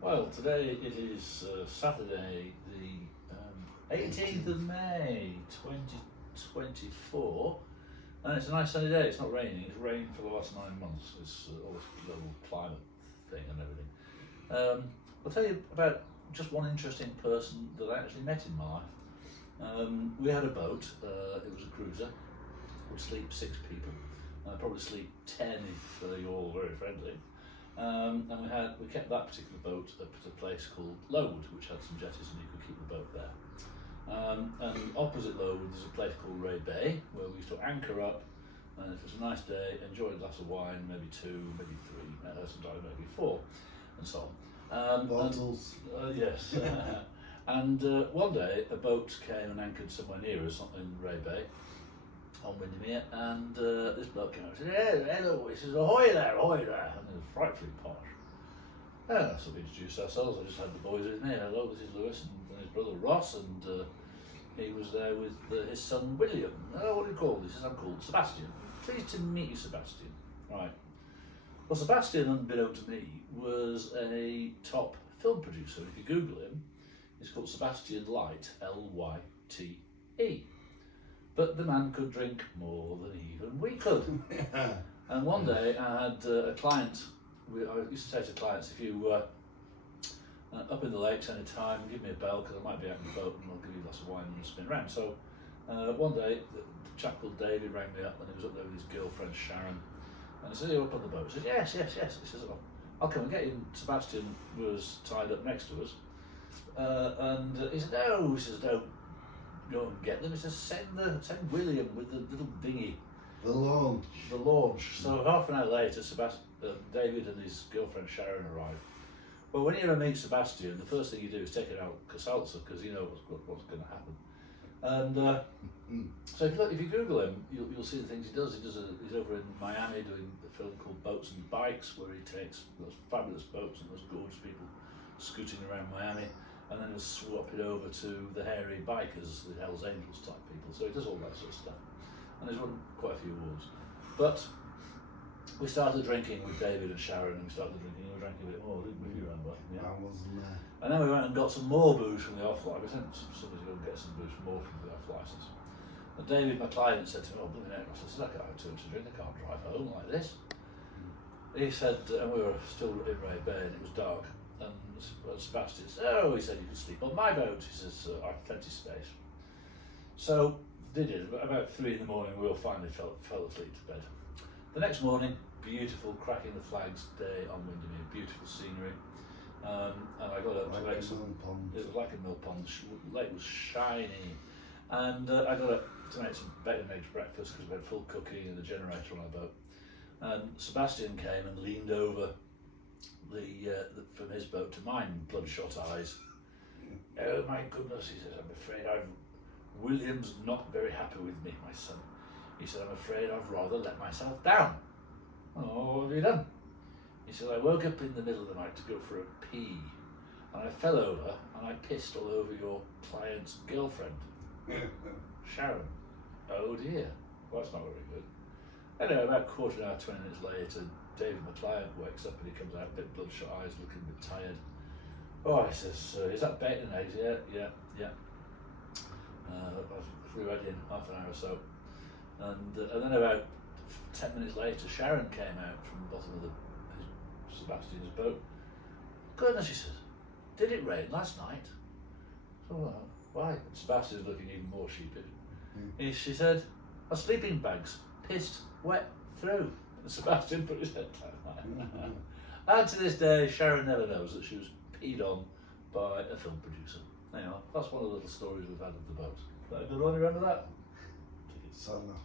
Well, today it is Saturday, the 18th of May 2024, and it's a nice sunny day. It's not raining, it's rained for the last 9 months. It's all this global climate thing and everything. I'll tell you about just one interesting person that I actually met in my life. We had a boat, it was a cruiser, it would sleep 6 people. I'd probably sleep 10 if you're all very friendly. And we kept that particular boat up at a place called Lowood, which had some jetties and you could keep the boat there. And opposite Lowood there's a place called Ray Bay, where we used to anchor up, and if it was a nice day, enjoy a glass of wine, maybe 2, maybe 3, sometimes maybe 4, and so on. Bottles. Yes. And one day a boat came and anchored somewhere near us in Ray Bay, on Windermere, and this bloke came out and said, hello, he says, ahoy there, and it was frightfully posh. So we introduced ourselves. I just had the boys with me. Hello, this is Lewis and his brother Ross, and he was there with his son William. Oh, what do you call this? He says, I'm called Sebastian. Pleased to meet you, Sebastian. Right. Well, Sebastian, unbeknown to me, was a top film producer. If you Google him, he's called Sebastian Lyte, L-Y-T-E. But the man could drink more than even we could. And one day I had a client, I used to say to clients, if you up in the lakes any time, give me a bell because I might be out in the boat and I'll give you a glass of wine and we'll spin around. So one day the chap called David rang me up and he was up there with his girlfriend Sharon. And I said, you're up on the boat? He said, yes. He says, oh, I'll come and get you. And Sebastian was tied up next to us. And he said, no, he says, don't go and get them. He says, send William with the little dinghy. The launch. The launch. So half an hour later, David and his girlfriend Sharon arrived. Well, when you ever meet Sebastian, the first thing you do is take it out Casalza because you know what's going to happen. And so if you Google him, you'll see the things he does. He's over in Miami doing a film called Boats and Bikes, where he takes those fabulous boats and those gorgeous people scooting around Miami, and then he'll swap it over to the hairy bikers, the Hells Angels type people. So he does all that sort of stuff, and he's won quite a few awards. But we started drinking with David and Sharon, and we drank a bit more, didn't we? You remember? Yeah. I wasn't there. And then we went and got some more booze from the off-license. We sent somebody to go and get some booze more from the off-license. And David, my client, said to me, oh, blooming heck, I said, I can't have too much to drink, I can't drive home like this. He said, and we were still in Ray Bay and it was dark, and Sebastian said, oh, he said, you can sleep on my boat. He says, I have plenty of space. So they did. About 3 in the morning, we all finally fell asleep to bed. The next morning, beautiful, cracking the flags day on Windermere, beautiful scenery. And I got up to make some. It was like a mill pond. The lake was shiny, and I got up to make some bacon and eggs breakfast because we had full cooking and the generator on our boat. And Sebastian came and leaned over from his boat to mine, bloodshot eyes. Oh my goodness, he says, I'm afraid William's not very happy with me, my son. He said, I'm afraid I've rather let myself down. Oh, what have you done? He said, I woke up in the middle of the night to go for a pee, and I fell over and I pissed all over your client's girlfriend, Sharon. Oh dear, well, that's not very good. Anyway, about a quarter of an hour, 20 minutes later, David, my client, wakes up and he comes out, a bit bloodshot eyes, looking a bit tired. Oh, he says, is that bacon and eggs? Yeah. I flew right in half an hour or so. And then about 10 minutes later, Sharon came out from the bottom of Sebastian's boat. Goodness, she says, did it rain last night? So, why? And Sebastian's looking even more sheepish. She said, our sleeping bags pissed wet through. And Sebastian put his head down. And to this day, Sharon never knows that she was peed on by a film producer. Anyway, that's one of the little stories we've had of the boat. Is that a good one? You remember that? Son off.